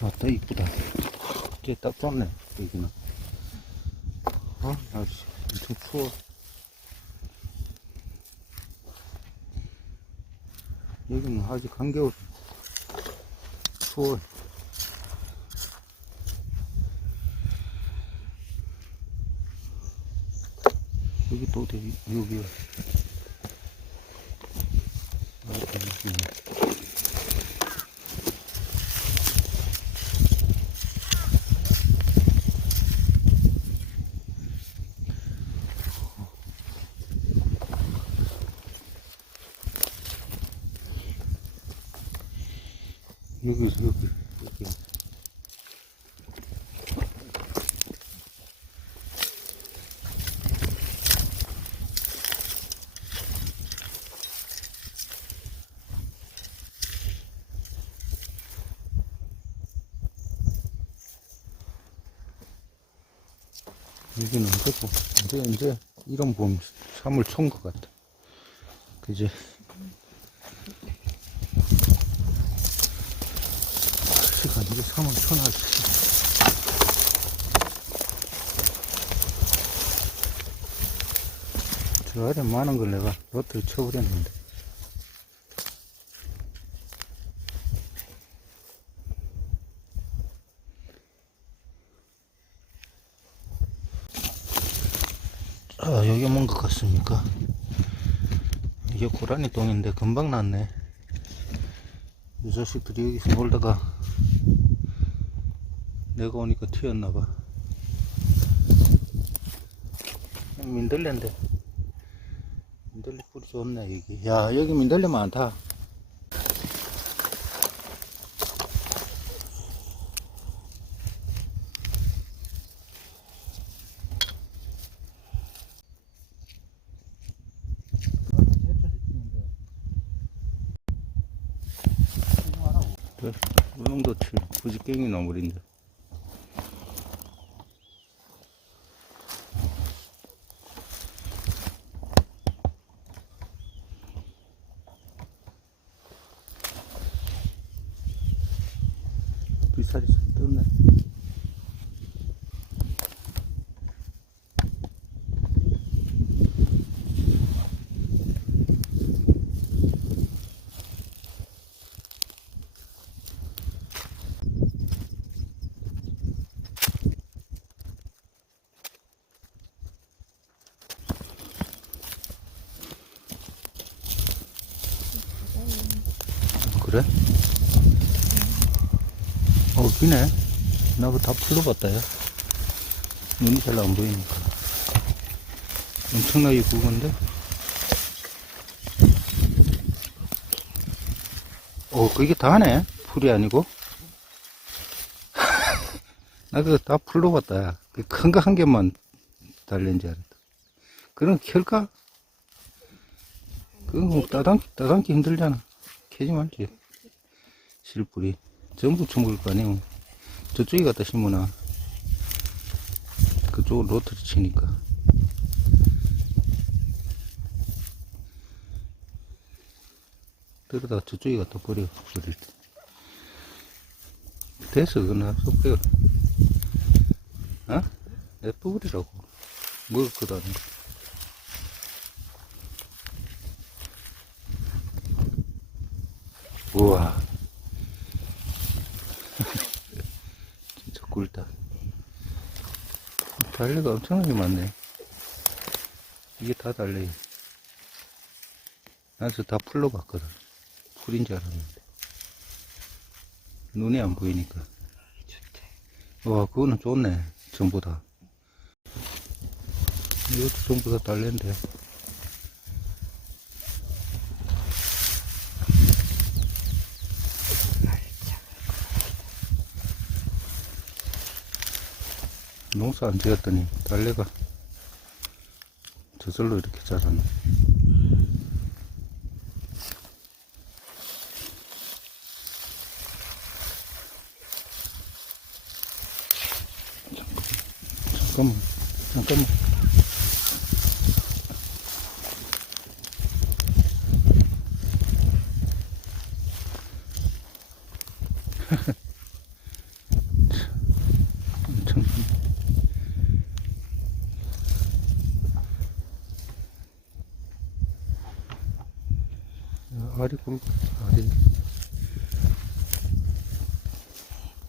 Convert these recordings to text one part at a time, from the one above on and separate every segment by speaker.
Speaker 1: 아따 이쁘다. 이게 딱 좋네 여기는. 어 날씨 엄청 추워. 여기는 아직 한겨울 추워 여기 또 어디 여기야 아, 여기. 여기서 여기 여기 여기는 언제고 이제 이제 이런 봄 3월 초인 것 같아. 그지 시간 이게 3월 초나 저 아래 많은 걸 내가 로트를 쳐버렸는데. 아 여기 뭔것 같습니까? 이게 고라니 똥인데 금방 났네. 이 자식들이 여기서 놀다가 내가 오니까 튀었나봐. 민들레인데. 민들레 뿌리 좋네 여기. 야 여기 민들레 많다. 그, 우영도출 부지깽이 나물인데 비살이 좀 떴네 그래? 어, 비네. 나 그거 다 풀러봤다, 야. 눈이 잘 안 보이니까. 엄청나게 굵은데? 어, 그게 다네? 풀이 아니고? 나 그거 다 풀러봤다, 야. 그큰거 한 개만 달린 줄 알았다. 그럼 켤까? 뭐 따당, 따당기 힘들잖아. 캐지 말지. 실뿌리. 전부 쳐먹을 거 아니에요. 저쪽에 갖다 심으나. 그쪽으로 로트를 치니까. 그러다가 저쪽에 갖다 버려, 때. 됐어, 그거 나 속대요. 어? 내뿌리라고. 먹을 것도 아니고. 우와. 진짜 꿀다. 달래가 엄청나게 많네. 이게 다 달래. 나저 다 풀로 봤거든. 풀인 줄 알았는데. 눈이 안 보이니까. 와, 그거는 좋네. 전부 다. 이것도 전부 다 달래인데. 농사 안 지었더니 달래가 저절로 이렇게 자랐네. 잠깐만, 잠깐만.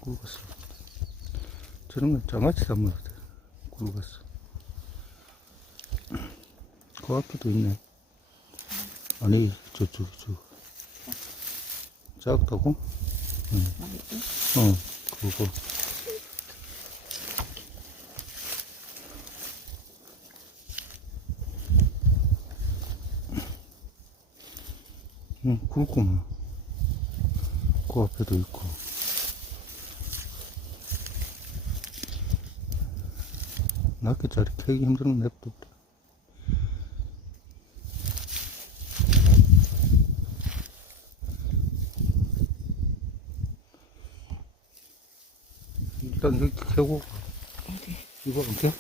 Speaker 1: 굵었어. 저런 건 장아찌 담으면 돼. 굵었어. 그 앞에도 있네. 아니, 저쪽, 저. 작다고?
Speaker 2: 말이지?
Speaker 1: 어, 그거. 응, 굵구만. 그 앞에도 있고. 낱개짜리 캐기 힘들면 냅둬. 일단 여기 캐고,
Speaker 2: 어디?
Speaker 1: 이거 안 캐?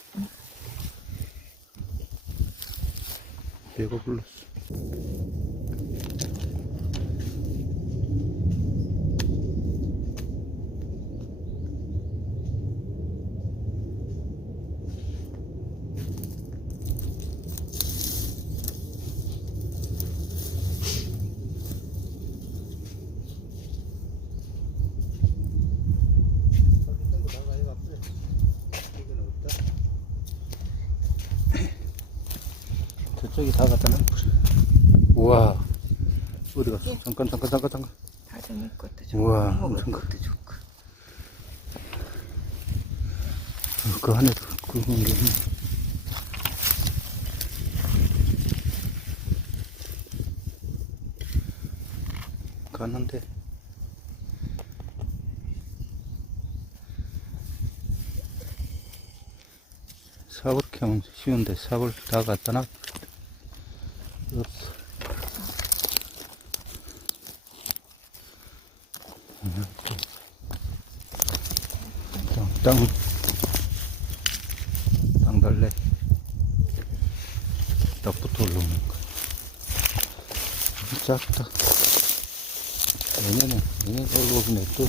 Speaker 1: 배가 불렀어. 저쪽이 다 갖다 놔. 우와. 어디 갔어? 잠깐, 잠깐, 잠깐,
Speaker 2: 다정이 것도 좋고
Speaker 1: 우와,
Speaker 2: 먹을
Speaker 1: 엄청
Speaker 2: 것도 좋고
Speaker 1: 어, 그 안에도 굵은 게. 가는데. 삽을 캐면 쉬운데 삽을 다 갖다 놔. 땅, 땅, 땅 달래. 딱 붙어 올라오는 거. 작다. 내년에 올라오긴 해, 또.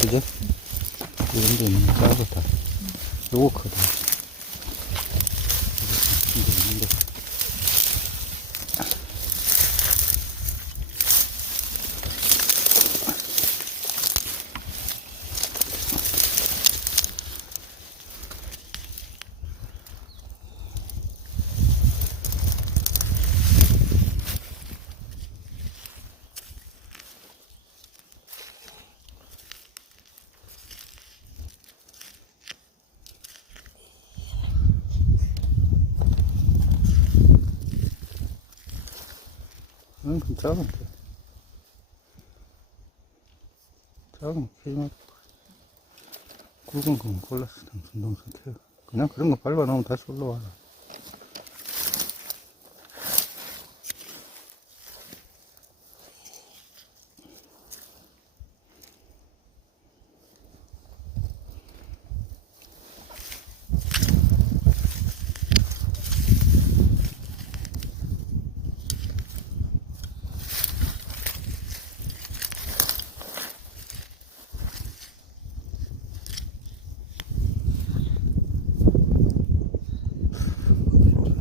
Speaker 1: 그제? 이런 데 있는 거 작았다. 요거 크다. 작은 캐지만 굵은 건 골랐어. 동선 캐. 그냥 그런 거 밟아 놓으면 다시 올라와.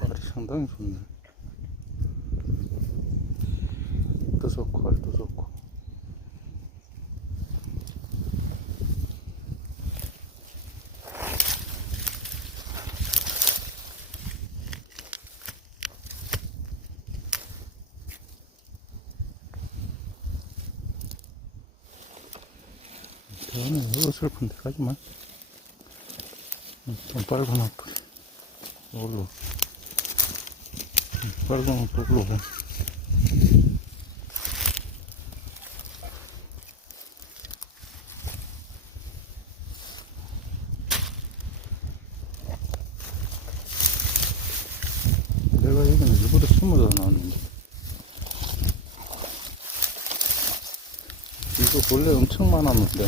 Speaker 1: 알이 상당히 좋네. 또 좋고, 알도 좋고. 대원은 어설픈데 가지마. 좀 빨간 아프. 올라. 빨간 또 올라오고. 내가 여기는 일부러 숨어서 나왔는데. 이거 원래 엄청 많았는데,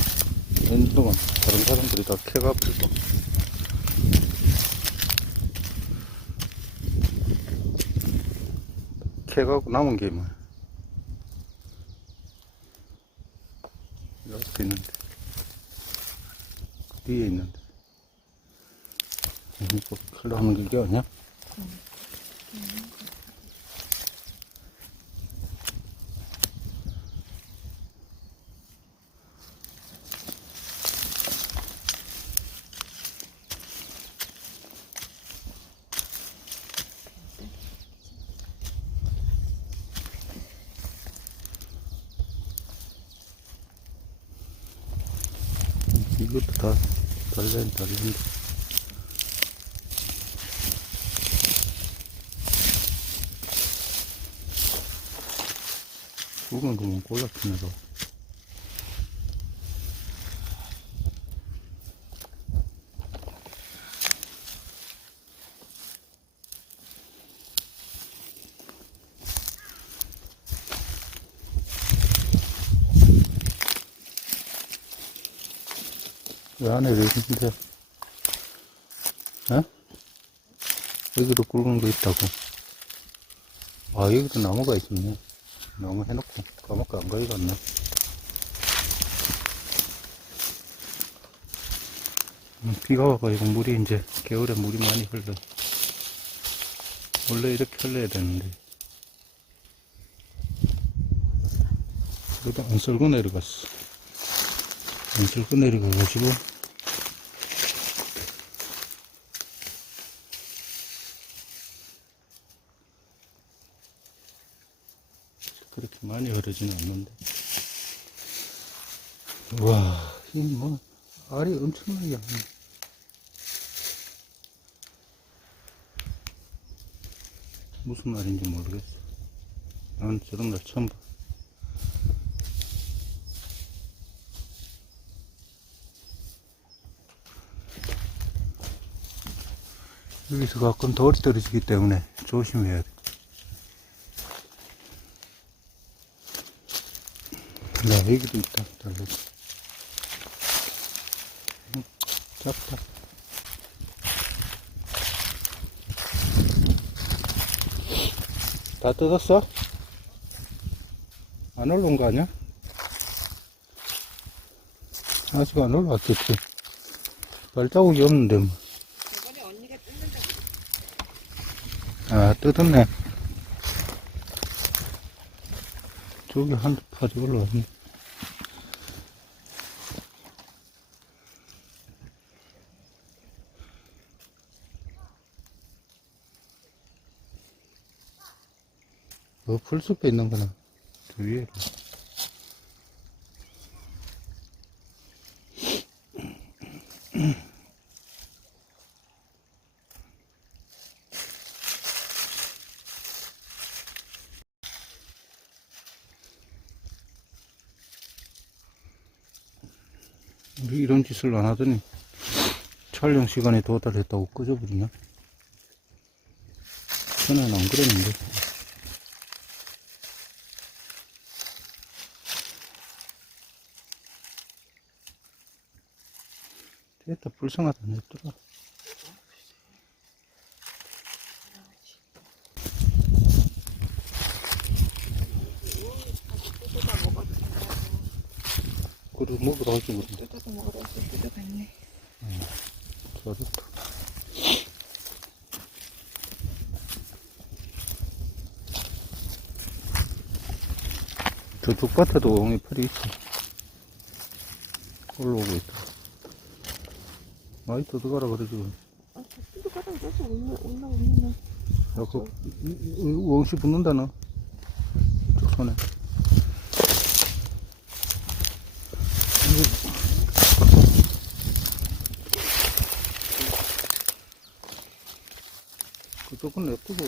Speaker 1: 몇 동안 다른 사람들이 다 캐가지고. 캐가고 남은 게 뭐. 이렇게 있는데. 그 뒤에 있는데. 이거 칼로 하는 게 이게 아니야? 이것도 다 달래 달린다. 굵은 거면 골라주면서 왜 안에 왜 있는데? 에? 여기도 굵은 거 있다고. 아, 여기도 나무가 있었네. 나무 해놓고 까먹고 안 가져갔네. 음, 비가 와가지고 물이 이제 겨울에 물이 많이 흘러. 원래 이렇게 흘러야 되는데. 그래도 안 썰고 내려갔어. 안 썰고 내려가가지고 그렇게 많이 흐르지는 않는데. 와, 이 뭐, 알이 엄청나게 안 무슨 말인지 모르겠어. 난 저런 날 처음 봐. 여기서 가끔 돌이 떨어지기 때문에 조심해야 돼. 야, 여기도 있다. 달래. 음, 작다. 다 뜯었어? 안 올라온 거 아니야? 아직 안 올라왔겠지. 발자국이 없는데, 뭐. 아, 뜯었네. 저기 한 파지 올라왔네. 어, 풀숲에 있는 거나, 저 위에. 짓을 안 하더니 촬영 시간에 도달했다고 꺼져버리냐? 전에는 안 그랬는데. 됐다, 불쌍하다, 냈더라.
Speaker 2: 뜯어다 먹어도
Speaker 1: 그래, 먹으러 가지 그런데.
Speaker 2: 뜯어서 먹으러 와서 뜯어갔네
Speaker 1: 잘했다. 저쪽 밭에도 옹이 풀이 있어. 올라오고 있다. 많이 뜯어가라 그러지.
Speaker 2: 아, 뜯어가다 그래서 올라, 올라오면
Speaker 1: 야, 그, 웡시 붙는다, 너. 저 손에. 이거- 그쪽은 냅두고,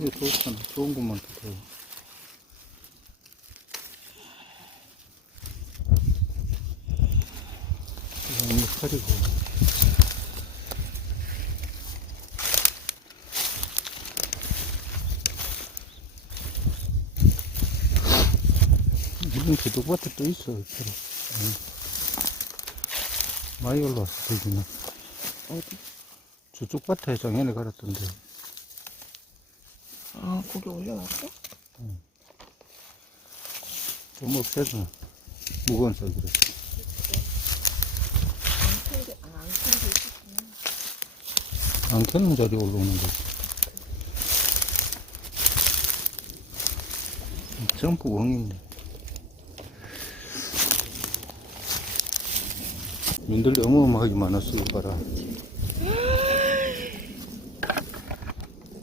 Speaker 1: 이게 좋잖아. 좋은 것만 뜯어. 칼이고. 이런 개도밭에 또 있어. 응. 많이 올라왔어, 여기는.
Speaker 2: 어디?
Speaker 1: 저쪽 밭에 작년에 갈았던데.
Speaker 2: 아 거기 올라왔어?
Speaker 1: 좀 없애서. 무거운 쌀.
Speaker 2: 안 캔게 아 안
Speaker 1: 켜는 자리 올라오는 거지. 점프 왕인데. 민들이 어마어마하게 많았어, 봐라.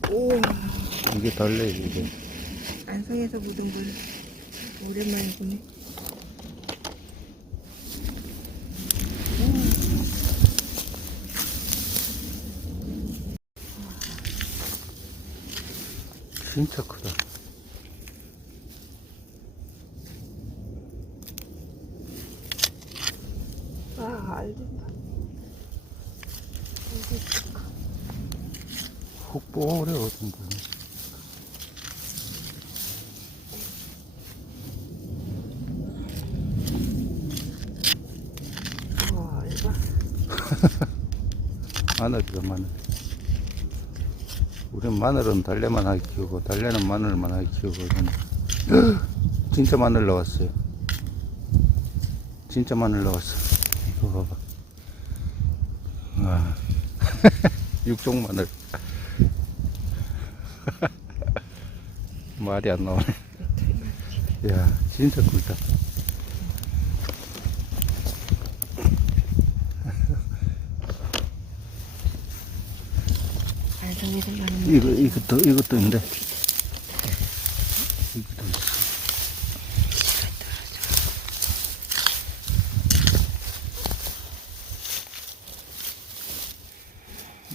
Speaker 2: 우와
Speaker 1: 이게 달래, 이게.
Speaker 2: 안성에서 묻은 물 오랜만에 보네
Speaker 1: 진짜 크다.
Speaker 2: 아, 알된다.
Speaker 1: 훅 뽀래 어딘데.
Speaker 2: 와, 알바.
Speaker 1: 마늘이다, 마늘. 우린 마늘은 달래만 하게 키우고, 달래는 마늘만 하게 키우고. 진짜 마늘 나왔어요. 진짜 마늘 나왔어. 이거 봐봐. 와. 육종 마늘. 말이 안 나오네. 야, 진짜 굵다. 이거, 이것도, 이것도 있는데. 이것도 있어.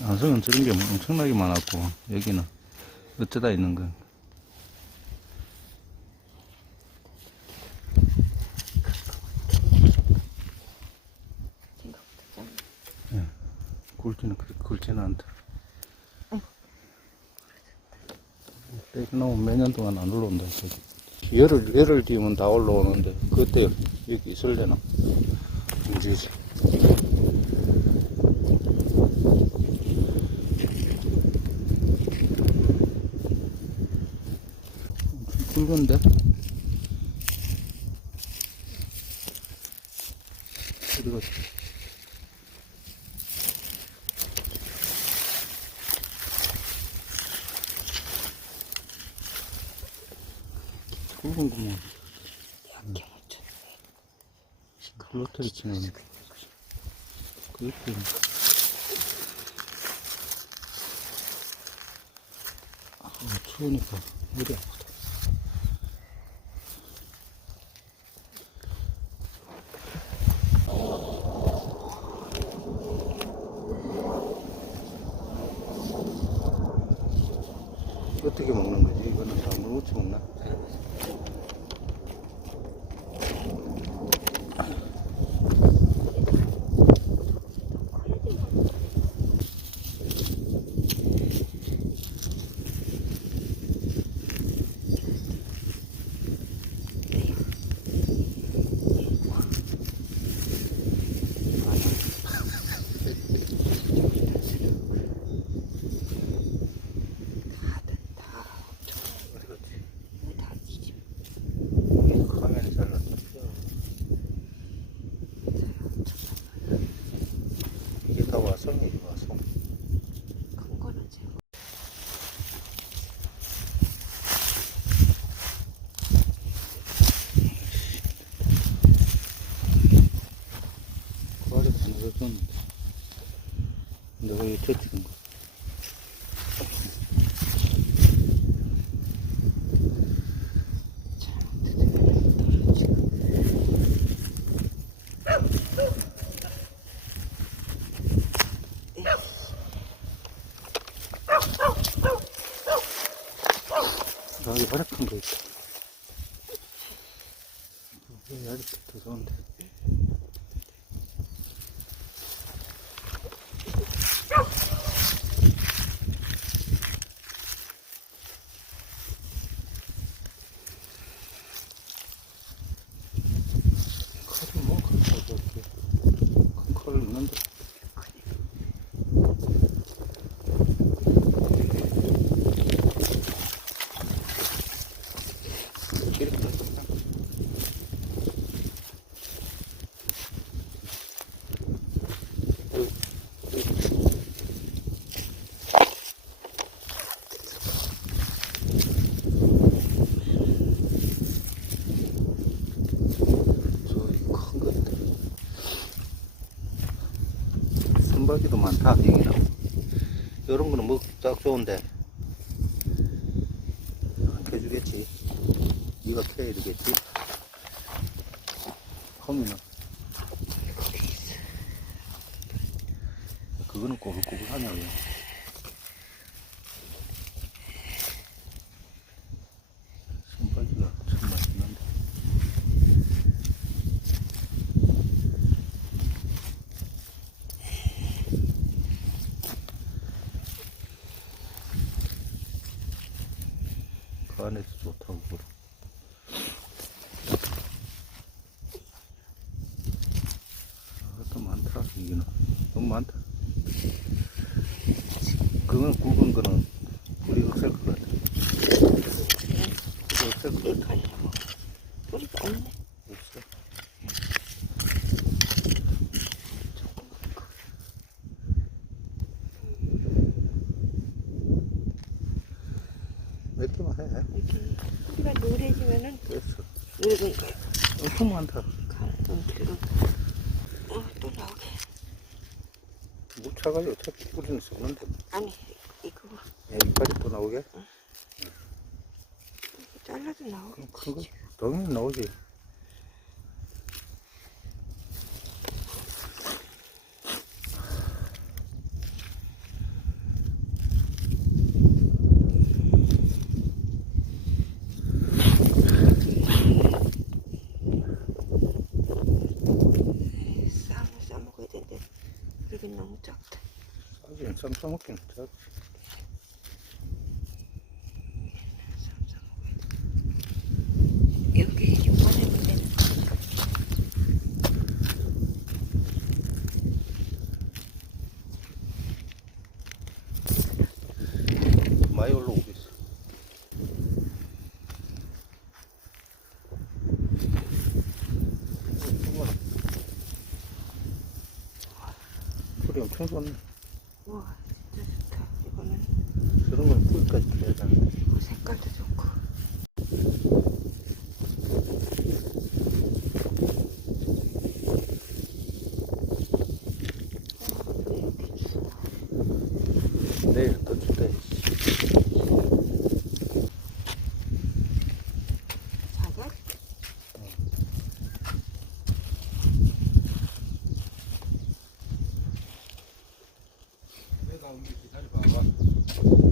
Speaker 1: 안성은 저런 게 엄청나게 많았고, 여기는 어쩌다 있는 건.
Speaker 2: 생각보다 작네.
Speaker 1: 굵지는 그렇게 굵지는 않다. 떼기나무 몇년 동안 안 올라온다. 열을, 열을 띄우면 다 올라오는데, 그때 여기 있을래나? 문제지. 엄청 굵은데? 어디 갔지? 굵은 구멍.
Speaker 2: 약게 묻혀.
Speaker 1: 로터리 치는 그것 때문에 아 추우니까. 머리 아프다 어떻게 먹는 거지? 이거는 다 물 묻혀 먹나? 어디 갔지?
Speaker 2: 다 뒤집어.
Speaker 1: 화면이 잘 안 잡혀. 이게 다 와송이지, 와송.
Speaker 2: 큰 거는 제가.
Speaker 1: 과를 다 넣어줬는데. 내가 이거 젖힌 거. 여기 허락한 거 있다. 여기 더 좋은데. 칼이 뭐 칼이 저렇게 큰 칼을 있는데. 이렇게 하자. 저기 큰 것들. 선박이도 많다, 여기는. 이런 거는 먹기 딱 좋은데. 안 켜주겠지. 이가 켜야 되겠지. 安乐坐堂鼓。 아이고 이거 엄청 많다.
Speaker 2: 가라던 길로 어, 또 나오게.
Speaker 1: 뭐 못 차가요. 어차피 우리는 쏘는데.
Speaker 2: 아니 이거
Speaker 1: 야, 이까지 또 나오게?
Speaker 2: 잘라도 나오게.
Speaker 1: 그럼 큰거 당연히 나오지. 많이 올라오고 있어. 풀이 엄청 좋네.
Speaker 2: Thank you.